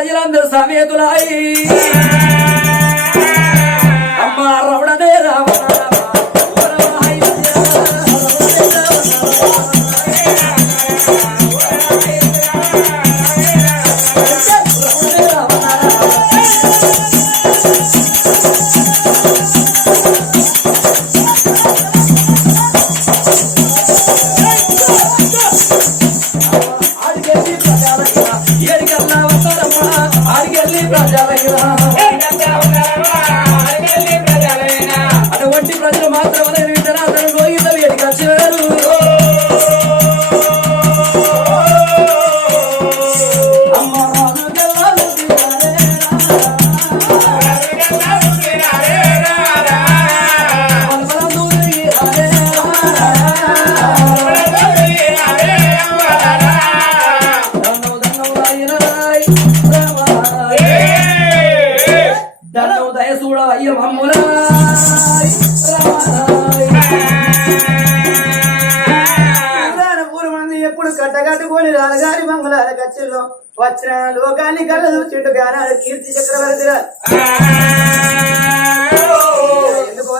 ప్రజలందరూ సమేతులై. లోకాన్ని కళ్ళ చూచిండు గానాలు కీర్తి చక్రవర్తి ఎందుకు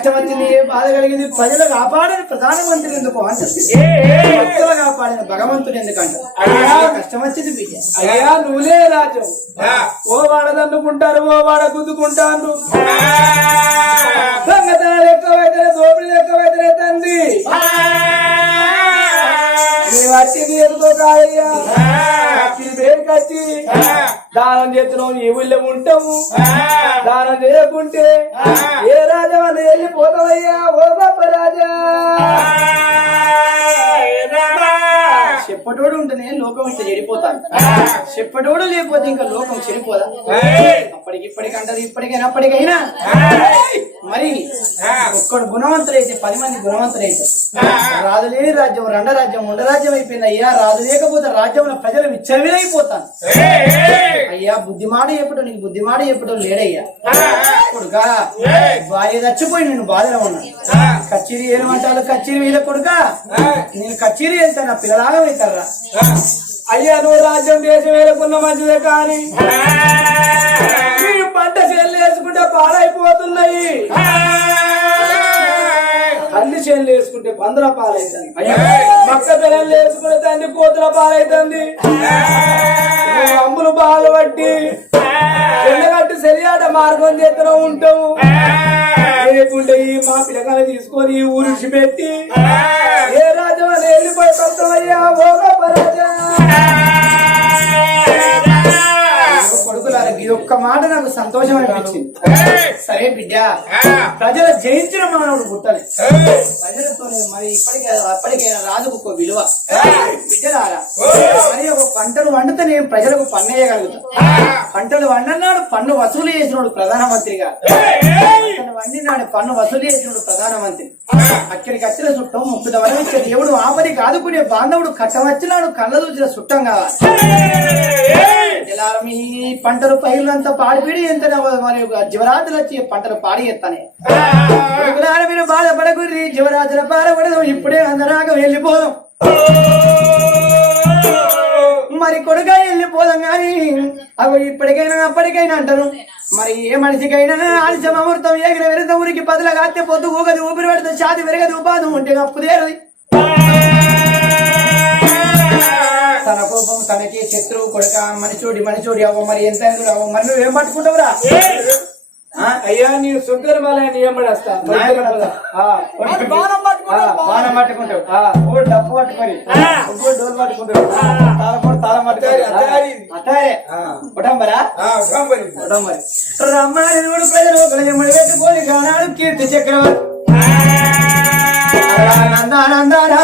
కష్టం వచ్చింది ఏ బాధ కలిగింది? ప్రజలు కాపాడని ప్రధానమంత్రి ఎందుకు? అంటే భక్తులు కాపాడిన భగవంతుడు ఎందుకంట కష్టం వచ్చింది బిడ్డ అయ్యా. నువ్వులే రాజు. ఓ వాడ దండుకుంటారు ఓ వాడ గుద్దుకుంటారు సంగతాలు ఎక్కువైతే దోపిడీలు ఎక్కువైతే తండ్రి. వట్టిది ఎందుకో కాదయ్యా. కట్టి దానం చేస్తున్నావు నీ ఊళ్ళో ఉంటాము దానం చేయకుంటే ఏ రాజా అని వెళ్ళిపోతావయ్యా? ఓ గొప్ప రాజా. చెప్పటోడు ఉంటేనే లోకం ఇంకా చెడిపోతాను చెప్పటోడు లేకపోతే ఇంకా లోకం చెడిపోదా? అప్పటికి ఇప్పటికి అంటది ఇప్పటికైనా అప్పటికైనా. మరి ఒక్కడు గుణవంతుడైతే పది మంది గుణవంతుడైతే రాజు లేని రాజ్యం రెండ రాజ్యం ఉండ రాజ్యం అయిపోయింది. అయ్యా రాజు లేకపోతే రాజ్యంలో ప్రజలు విచ్చలవిడైపోతాను అయ్యా బుద్ధిమాట చెప్పటం నీకు బుద్ధిమాట చెప్పటం లేడయ్యా. కొడుకా భార్య చచ్చిపోయి నేను బాధలో ఉన్నా. కచేరీ ఏమంటారు? కచేరీ వీళ్ళ కొడుకా? నేను కచేరీ వెళ్తాను నా పిల్లలాగా అవుతారా అయ్యా నువ్వు రాజ్యం దేశం వేరుకున్న మంచిదే కానీ పంట చేనులు వేసుకుంటే పాడైపోతున్నాయి. అన్ని చేనులు వేసుకుంటే పందుల పాలైతుంది. మక్క పిల్లలు వేసుకుంటే కోతుల పాలైతుంది. అమ్ములు బాలు పట్టి ఎండగట్టు సరియాట మార్గం చేతనం ఉంటావు. లేకుంటే ఈ మా పిల్లగానే తీసుకొని ఈ ఊరిసి పెట్టి ఏ రాజు అని వెళ్ళిపోయి పంతమయ్యా ఓ ఒక్క మాట నాకు సంతోషం అనిపించింది సరే బిడ్డ. ప్రజల జయించిన మానవుడు పుట్టాలి ప్రజలతో మరి ఇప్పటికే అప్పటికైనా రాజుకు ఒక విలువ. బిడ్డలారా మరి ఒక పంటలు వండితే నేను ప్రజలకు పన్ను వేయగలుగుతా. పంటలు వండన్నాడు పన్ను వసూలు చేసినాడు ప్రధానమంత్రిగా. పంటలు వండినాడు పన్ను వసూలు చేసినాడు ప్రధానమంత్రి. అక్కడికి వచ్చిన చుట్టం ముక్కుద వరమిచ్చే దేవుడు ఆపది కాదుకునే బాంధవుడు కట్టవచ్చినాడు కళ్ళ చూసిన చుట్టం కావాలి. ఎలా మీ పంటలు పైర్లంతా పాడిపిడి ఎంత మరి జీవరాత్రులు వచ్చి పంటలు పాడి ఎత్తానే. కొడుకులారా మీరు బాధపడకుర్రి జీవరాత్రుల పాడబడదు ఇప్పుడే అందరాగా వెళ్ళిపోదాం. మరి కొడుక వెళ్ళిపోదాం కానీ అవి ఇప్పటికైనా అప్పటికైనా అంటారు. మరి ఏ మనిషికైనా ఆలస్యం అమృతం ఏగిన విరుద్ధ ఊరికి పదుల కాస్తే పొద్దు ఊగదు ఊపిరి పెడితే ఛాతి విరగదు ఉపాధం ఉంటే అప్పుదేరది తన కోపం తనకి శత్రువు కొడుక మనిచోడి మనిచోడి అవ్వ మరి ఎంత అవ్వ? మరి నువ్వేం పట్టుకుంటావురా? అయ్యా నీ సుందర బాల నియమడస్తా ఆ, బాణం పట్టుకుంటావు ఓ డప్పు పట్టుకొని. ఇంకో డోర్ పట్టుకుంటావు. తాళపొడి తాళం పట్టుకొని. అట్టారే కొట్టంబరా కొట్టంబరి రమ్మని నూడు ప్రజలు ఒకరి ఎమ్మడి పెట్టుకొని గానాడు కీర్తి చక్రవర్తి. నందానందానా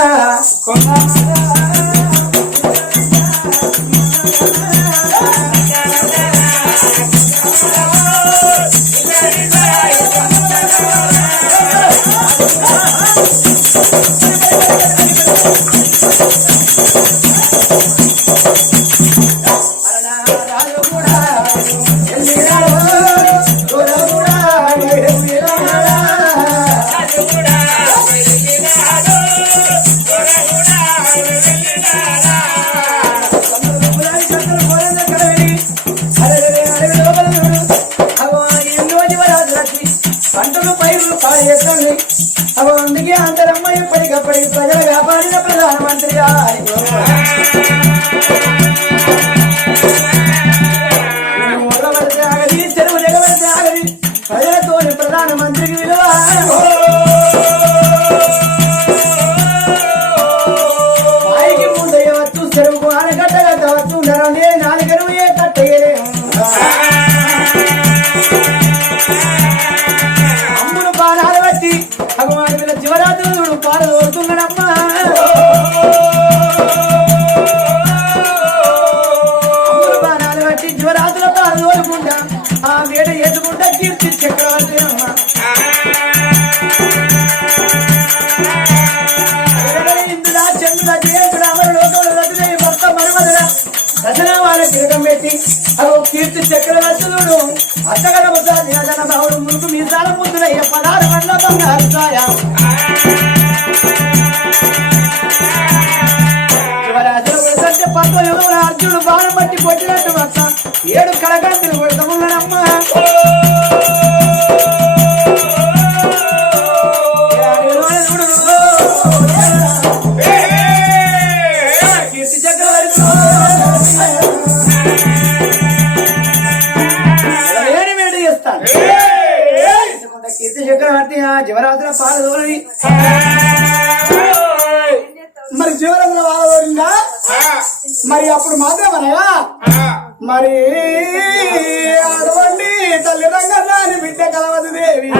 Thank you. చక్రవర్తుడు అత్తగడ ముసాది అదన బావుడు మునుకు మీసాల ముద్దులయ్య పదారు వందల బంగారు సాయ. అర్జునుడు బాణం పట్టి కొట్టినట్టు వస్తా. ఏడు కడకంతులు కొడతములనమ్మ మరి జీవనంలో బాగా మరి అప్పుడు మాత్రం అనగా మరి అటువంటి తల్లి రంగన్నాని బిడ్డ కలవదు దేవి.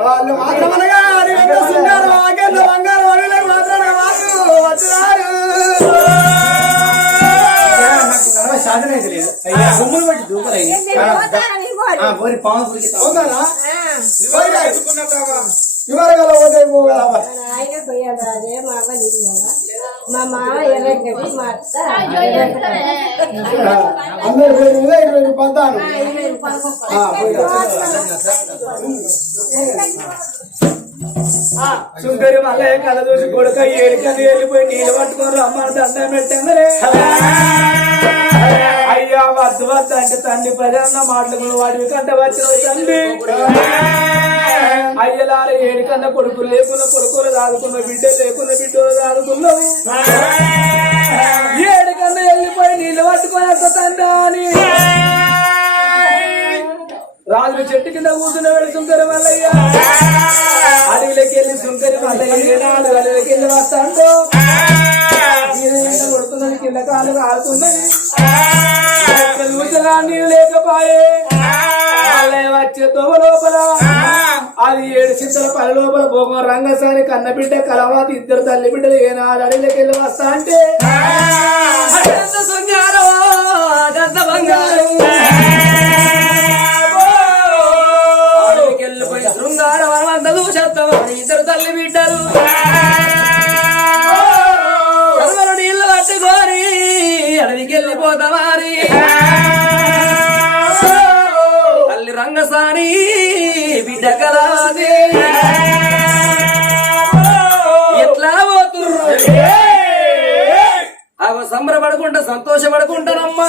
వాళ్ళు మాత్రం అనగా అది వెంట శృంగారం ఆకేంద్ర బంగారం అడవిలోకి మాత్రం వాళ్ళు వచ్చినారు సాధన అయితే లేదు. అయ్యా సొమ్ములు బట్టి దూకలేదు పోరి పాము ఇవరగల పోతే పోగలవా? ఆయన పోయాడు అదే మా అమ్మ నీళ్ళు కదా. మా మామ ఎర్రగడ్డి మా అత్త అందరు పోయి ఇరవై ఇరవై పంతాను సుందరి మళ్ళీ కళ చూసి కొడుక ఏడుకది వెళ్ళిపోయి నీళ్ళు పట్టుకొని రమ్మని దండం పెట్టందరే అయ్యా వద్దు వద్దు అంటే తండ్రి ప్రజన్న మాటలు వాడివి కంట వచ్చిన తండ్రి. అయ్యలాల ఏడికన్న కొడుకులు లేకున్న కొడుకులు దాదుకున్న బిడ్డలు లేకున్న బిడ్డలు దాదుకున్నావు ఏడికన్నా వెళ్ళిపోయి నీళ్ళు పట్టుకొని వస్తా తండ్రి. రాజులు రాజు చెట్టు కింద కూర్చున్న వెళుతుంటారు మల్లయ్య. అడవిలోకి వెళ్ళి సుంకరి మల్లయ్య నాలుగు అడవిలోకి వెళ్ళి వస్తాడు. కొడుతున్నది కింద కాలు ఆడుతున్నది ఎక్కడ నీళ్ళు లేకపోయే. వచ్చే తోవ లోపల. అది ఏడు చిత్తల పని లోపల భోగం రంగసాని కన్న బిడ్డ కలవాత ఇద్దరు తల్లి బిడ్డలు ఏనాడు అడవిలోకి వెళ్ళి వస్తా అంటే. సంతోషపడుకుంటానమ్మా.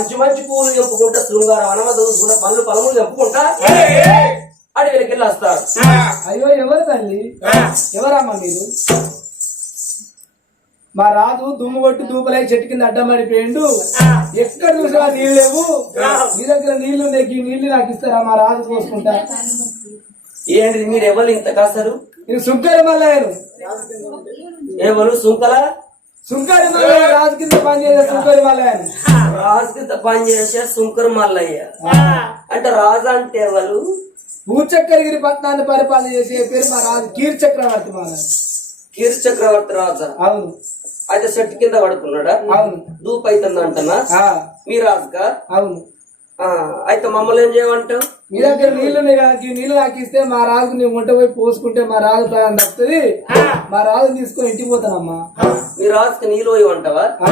మంచి మంచి పూలు చెప్పుకుంటా శృంగారం అనమ దూసుకుంటా పళ్ళు పలములు చెప్పుకుంటా? అడవిలోకి వెళ్ళి వస్తారు అయ్యో ఎవరు తల్లి? ఎవరమ్మా మీరు? మా రాజు దుమ్ము కొట్టి దూపలై చెట్టు కింద అడ్డం పడిపోయిండు. ఎక్కడ చూసినా నీళ్ళు లేవు. మీ దగ్గర నీళ్ళు ఉన్నాయి నీళ్ళు నాకు ఇస్తారా? మా రాజు పోసుకుంటా ఏంటి మీరు ఎవరు ఇంత కాస్తారు? నేను సుంకరి మల్లయ్యను ఎవరు సుంకల సుంకరి రాజు కింద సుంకరి పని చేసే సుంకర్ మల్లయ్య అంటే రాజు అంటే ఎవరు? భూచక్రగిరి పట్టణాన్ని పరిపాలన చేసే పేరు మా రాజు? కీర్ చక్రవర్తి. కీర్ చక్రవర్తి రాజా? అవును. అయితే చెట్టు కింద పడుకున్నాడా? అవును. దూపు అవుతుంది అంటనా ఆ, మీ రాజుగా అవును. అయితే మమ్మల్ని ఏం చేయమంటావు? మీ దగ్గర నీళ్ళు నీళ్ళు నాకు ఇస్తే మా రాజు నీ వంట పోయి పోసుకుంటే మా రాజు ప్రాణం తప్పుతుంది. మా రాజు తీసుకొని ఇంటికి పోతానమ్మా. మీ రాజుకి నీళ్ళు పోయి అంటావా ఆ,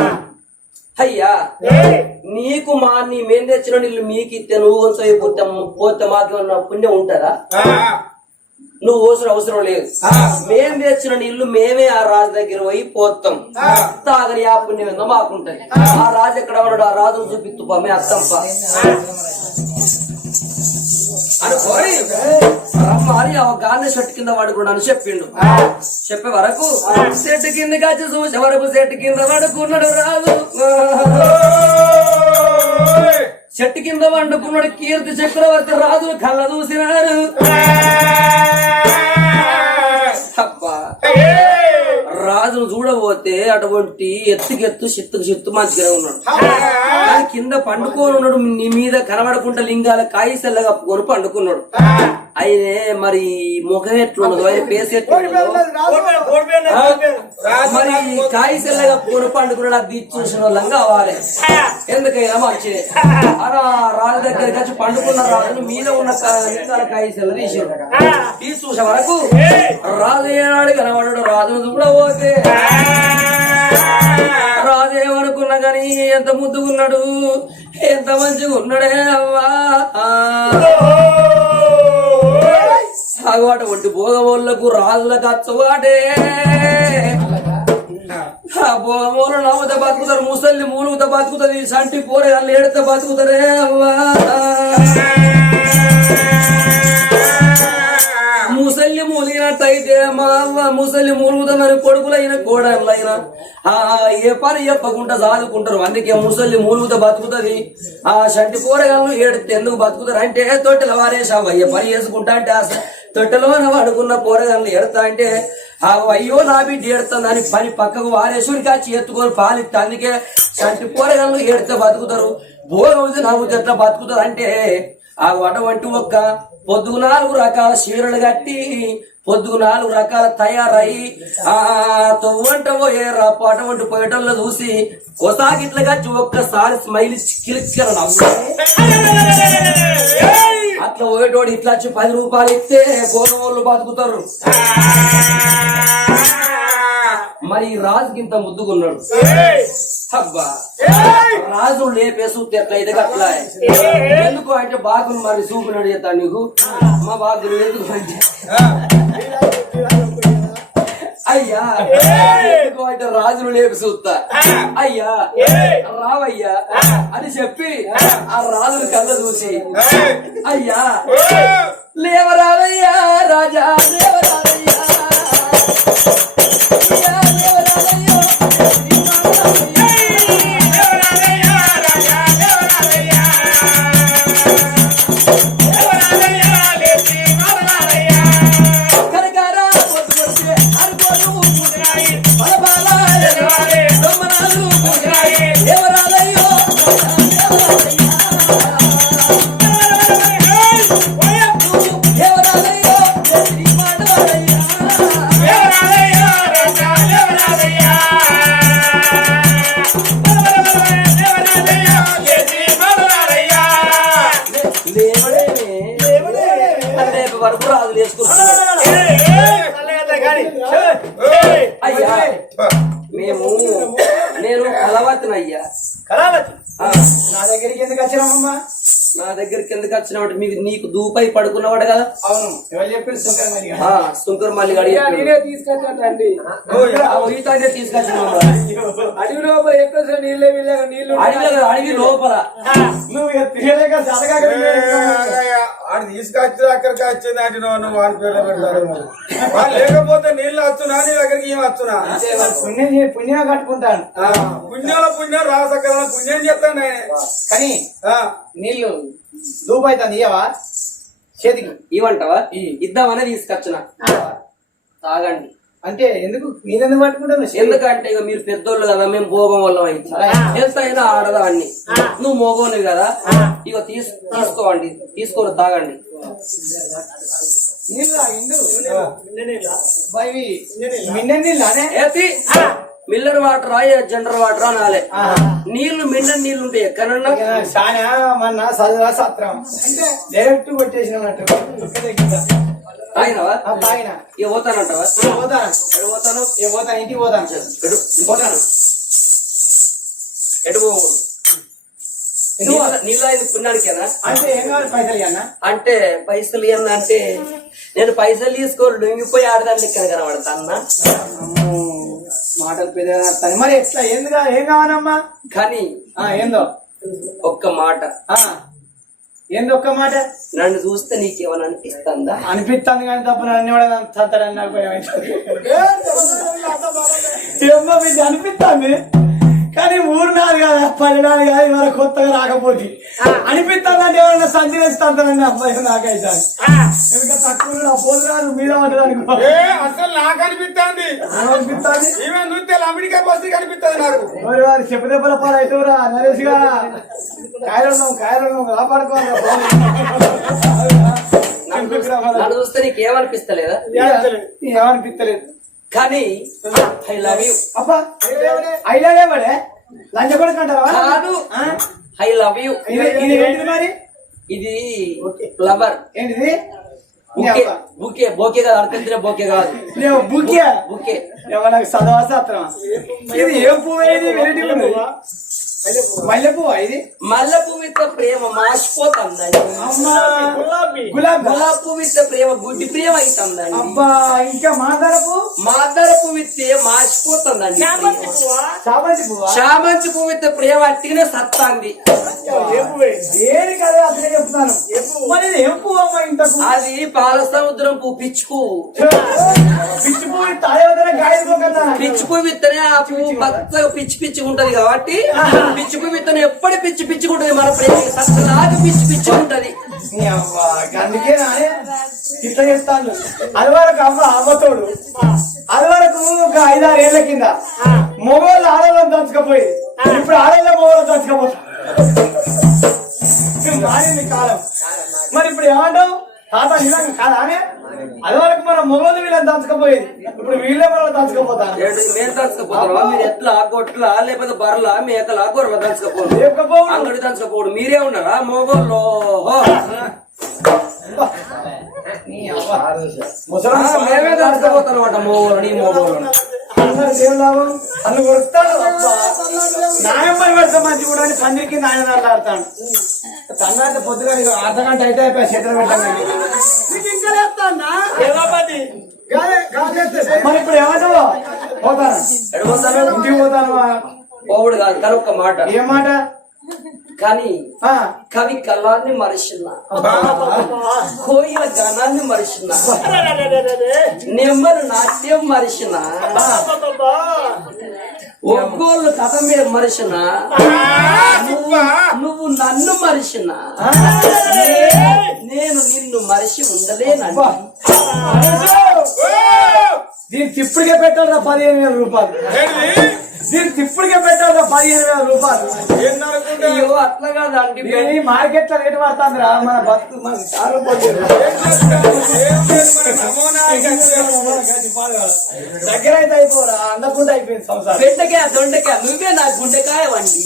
అయ్యా నీకు మా నీ మేం తెచ్చిన నీళ్ళు మీకు ఇస్తే నువ్వు కొంచెం పోతే పోతే మాకేమన్నా పుణ్యం ఉంటుందా? నువ్వు అవసరం అవసరం లేదు. మేం తెచ్చిన నీళ్ళు మేమే ఆ రాజు దగ్గర పోయి పోతాం తాగని ఆ పుణ్యం ఏందో మాకుంటది. ఆ. రాజు ఎక్కడ ఉన్నాడు ఆ రాజును చూపిత్తుపా మే అత్తంప రమ్మని ఆ గాంధీ చెట్టు కింద పడుకున్నాను చెప్పిండు. చెప్పే వరకు చెట్టు కింద కాచి చూసే వరకు చెట్టు కింద పడుకున్నాడు రాజు. చెట్టు కింద వండుకున్నాడు కీర్తి చక్రవర్తి రాజు కళ్ళ చూసినారు అబ్బా. రాజును చూడబోతే అటువంటి ఎత్తుకెత్తు చిత్తుకు చిత్తు మంచిగానే ఉన్నాడు. కింద పండుకొని ఉన్నాడు నీ మీద కనబడకుండా లింగాల కాయిసెల్ల కప్పుకొని పండుకున్నాడు. ఆయనే మరి ముఖం ఎట్లున్నదో ఆయన పేసి ఎట్లున్నదో? మరి కాయిసెల్ల కప్పుకొని పండుకున్నాడు అది చూసిన వాళ్ళంగా అవ్వాలి ఎందుకైనా మంచిది అలా రాజు దగ్గరికి వచ్చి పండుకున్న రాజును మీద ఉన్న లింగాల కాయిసెల్ల తీసాడు. తీసి చూసే వరకు రాజు ఏనాడు కనబడడు రాజును చూడబోతే రాజు. ఏమనుకున్నా గాని ఎంత ముద్దుగున్నాడు? ఎంత మంచిగా ఉన్నాడే అవ్వా సాగువాట ఒంటి భోగమోళ్ళకు రాజులకు అచ్చవాటే భోగమూలు నవ్వుత బతుకుతారు ముసల్ని మూలుగుత బతుకుతుంది సంటి పోరే వాళ్ళు ఏడితే బతుకుతారే అవ్వా. ముసలి మూలిగినట్టయితే మా అవ్వ ముసలి మూలుగుతుందని కొడుకులైన కోడళ్ళైనా ఆ ఏ పని చెప్పకుండా సాదుకుంటారు. అందుకే ముసలి మూలుగుత బతుకుతుంది. ఆ షంటి కూరగాయలు ఏడితే ఎందుకు బతుకుతారు? అంటే తొట్టెల వారేసావు అయ్యే పని చేసుకుంటా అంటే ఆ తొట్టెలో పడుకున్న కూరగాయలు ఎడతా అంటే ఆ అయ్యో నా బిడ్డ ఏడుతుందని పని పక్కకు వారేశ్వరి కాచి ఎత్తుకొని పాలిస్తా అందుకే సంటి కూరగాయలు ఏడితే బతుకుతారు. భోగం నవ్వుతే ఎట్లా బతుకుతారు? అంటే ఆ అటువంటి ఒక్క పొద్దుగు నాలుగు రకాల చీరలు కట్టి పొద్దుగు నాలుగు రకాల తయారయ్యి ఆ తొవ్వంట పోయే పాట అటువంటి పోయేటల్లో చూసి కొసాగిట్ల కచ్చి ఒక్కసారి స్మైల్ కిలిక్కిన అట్లా పోయేటోడు ఇట్లా వచ్చి పది రూపాయలు ఇస్తే భోగం వాళ్ళు బతుకుతారు. మరి రాజుకింత ముద్దుకున్నాడు రాజు లేపేసు అట్లా ఎందుకు అంటే బాగులు మరి చూపినాడు చేస్తాడు నీకు? మా బాగులు ఎందుకు అంటే? అయ్యా ఎందుకు అంటే రాజును లేపి చూస్తా అయ్యా రావయ్యా అని చెప్పి ఆ రాజును కళ్ళ చూసి అయ్యా లేవరావయ్యా రాజా లేవరావయ్యో. నా దగ్గరికి ఎందుకు వచ్చినవాడు మీకు నీకు దూపై పడుకున్నవాడు కదా. అవును. ఎవరు చెప్పారు? మల్లి గడి నేనే తీసుకొచ్చానండి ఈతానే తీసుకొచ్చిన అడవి లోపల నీళ్ళే వీళ్ళ నీళ్ళు అడవి కదా, అడవి లోపల. నువ్వు ఇక తినలేక సరగా ఆడు తీసుకొచ్చి అక్కడికి వచ్చింది అంటే నువ్వు వాడి పేరు పెడతారు. వాళ్ళు లేకపోతే నీళ్ళు వస్తున్నా నీ దగ్గరికి ఏం వస్తున్నా పుణ్యం పుణ్యం కట్టుకుంటాను పుణ్యాల పుణ్యం రాసకరణ పుణ్యం చెప్తాను కానీ ఆ, నీళ్ళు దూపు అవుతుంది ఇయ్యవా? చేతికి. ఇవంటవా ఇద్దామనే తీసుకొచ్చిన. తాగండి. అంటే ఎందుకు? మీరెందుకు పట్టుకుంటారు? ఎందుకంటే ఇక మీరు పెద్దోళ్ళు కదా మేము భోగం వల్ల అయితే ఎంత అయినా ఆడదాన్ని. నువ్వు మోగోనివి కదా ఇక తీసు తీసుకోండి. తీసుకొని తాగండి. నీళ్ళు ఇందు మిన్న నీళ్ళు మిల్లర్ వాటర్ జనరల్ వాటర్ అనాలే నీళ్ళు మిన్న నీళ్ళు ఉంటాయి ఎక్కడన్నా సానా మన చదువు సత్రం. డైరెక్ట్ కొట్టేసినట్టు తాగినవా? తాగిన. ఇక పోతానంటావా? పోతాను. పోతాను? ఇక పోతాను? ఇంటికి పోతాను? ఎటు పోతాను. ఎటు పోకూడదు నీళ్ళ- పుణ్యానికేనా? అంటే ఏం కావాలి పైసలు అన్న? అంటే పైసలు అంటే నేను పైసలు తీసుకో లొంగిపోయి ఆడదాన్ని ఇక్కడ కనబడతా అన్న మాటలు పెద్ద మరి ఎట్లా? ఎందుకు ఏం కావాలమ్మా? కానీ ఆ, ఏందో? ఒక్క మాట. ఆ, ఏందో ఒక్క మాట? నన్ను చూస్తే నీకేమైనా అనిపిస్తుందా? అనిపిస్తాను కానీ తప్ప నన్ను కూడా చస్తాడని నాకు భయం అవుతుంది. అనిపిస్తుంది? కానీ ఊరు నాది కాదు పది నాది కాదు ఇవాళ కొత్తగా రాకపోతే. అనిపిస్తుంది అంటే ఎవరైనా సంచి వేస్తానని అబ్బాయి నాకైతే ఇంకా తక్కువ పోదు రాదు మీద ఉంటుంది అసలు నాకు అనిపిస్తుంది. అనిపిస్తుంది ఈమె చూస్తే అమెరికా బస్సు కనిపిస్తుంది నాకు. మరి వారు చెప్పు దెబ్బల పాలు అవుతావురా నరేష్గా? కాయలు కాయలు కాపాడుకోవాలి నన్ను చూస్తే నీకేమనిపిస్తలేదా? ఏమనిపిస్తలేదు. కానీ ఐ లవ్ యూ అబ్బా అయిలాగే పడే లంచ కొడుకుంటావా కాదు. ఐ లవ్ యూ ఇది ఏంటిది మరి? ఇది ఫ్లవర్ ఏంటిది? బుకే బుకే బోకే కాదు అర్థం తినే బోకే కాదు. నువ్వు బుకే? బుకే. ఏమన్నా చదవా శాస్త్రమా? ఇది ఏ పువ్వు? ఇది? ప్రేమ మాసిపోతుందండి అమ్మా. గులాబీ. గులాబీ. పువ్వుతో ప్రేమ గుడ్డి ప్రేమ అవుతుందండి అబ్బా ఇంకా మాదరపు? మాదర పువ్వుతే మాసిపోతుందండి చామంతి పువ్వా? చామంతి పువ్వుతో ప్రేమ అట్టిగానే సత్తాంది. దేని కదా అసలే చెప్తాను మరి ఇది ఏం పువ్వు అమ్మా ఇంతకు? అది పాల సముద్రం పువ్వు పిచ్చి పువ్వు. పిచ్చి పువ్వు పిచ్చి పువ్వు విత్తనే ఆ పువ్వు పచ్చగా పిచ్చి పిచ్చి ఉంటది కాబట్టి పిచ్చి పువ్వు విత్తనం ఎప్పటి పిచ్చి పిచ్చి ఉంటది మన ప్రేమ సచ్చలాగా పిచ్చి పిచ్చి ఉంటది అందుకే ఇట్లా చెప్తాను. అది వరకు అవ్వ అవ్వతోడు. అది వరకు ఒక ఐదారు ఏళ్ళ కింద మొగోళ్ళు ఆడవాళ్ళని దంచుకపోయి ఇప్పుడు ఆడవాళ్ళ మొగోళ్ళు దంచుకపోతారు మారింది కాలం. మరి ఇప్పుడు ఏమంటావు? తాత నిజంగా కాదా అనే? అది వరకు మన మొగోళ్ళు వీళ్ళని దంచుకపోయేది. ఇప్పుడు వీళ్ళే మనల్ని దంచుకపోతారు మేము దంచకపోతారా మీరు ఎట్లా గొట్ల లేకపోతే బర్ల మేకల గొర్రెల దంచకపోడు లేకపోవడం. అంగడి దంచకపోడు మీరే ఉన్నారా? మోగోళ్ళు. మేమే దంచకపోతాం అనమాట మోగోళ్ళు నీ మోగోళ్ళు అందరు దేవుడు లాభం అన్ను కొడుతాడు న్యాయమై పెడతా మంచి కూడా అని పందిరికి నాయన ఆడతాడు తన్నాక పొద్దుగా నీకు అర్ధ గంట అయితే అయిపోయి చేతులు పెట్టాను మరి ఇప్పుడు ఏమంటావు పోతాను. ఇంటికి పోతాను. పోవుడు కాదు కానీ ఒక్క మాట. ఏం మాట కానీ ఆ, కవి కళాన్ని మరిచిన కోయిల గానాన్ని మరిచిన నెమ్మరు నాట్యం మరిచిన ఒగ్గోళ్ళు కథ మీద మరిచిన నువ్వు నువ్వు నన్ను మరిచిన నేను నిన్ను మరిచి ఉండలేనండి. దీన్ని తిప్పుడుగా పెట్టాలి పదిహేను వేల రూపాయలు. దీన్ని తిప్పుడుగా పెట్టాలి పదిహేను వేల రూపాయలు. అయ్యో అట్లా కాదండి దీని మార్కెట్లో రేటు పడుతుంది రా మన బతుకు మన చాలా దగ్గర అయితే అయిపోరా అందకుండా అయిపోయింది సంసారం. బెండకాయ దొండకాయ నువ్వే నా గుండెకాయ వండి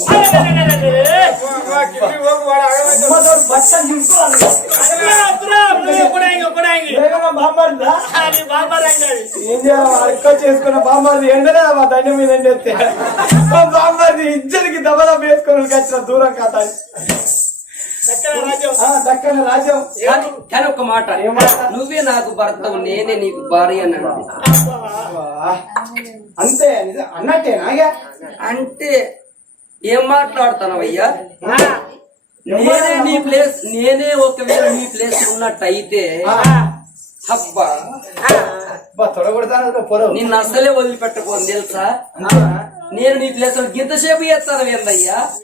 బట్టలు నింపుకోవాలి ఏం చేయాలి? అక్క చేసుకున్న బామ్మారిది ఎండనే మా దండం మీద ఎండెత్తే మా బామ్మారిది ఇజ్జతికి దబదబ వేసుకొని వచ్చిన దూరం కథ ఆ, దక్కన రాజ్యం. కానీ ఒక మాట? నువ్వే నాకు భర్తవు నేనే నీకు భార్య అన్నాడు. ఆ, అంతే నిజం అన్నట్టేనా ఇక? అంటే ఏం మాట్లాడుతున్నావయ్యా? నేనే నీ ప్లేస్ నేనే ఒకవేళ నీ ప్లేస్ ఉన్నట్టయితే అబ్బా బా తొడగొడతాను పొరవు. నిన్ను అసలే వదిలిపెట్టబోను తెలుసా? నేను నీ ప్లేస్ గింతసేపు చేస్తాను ఏందయ్యా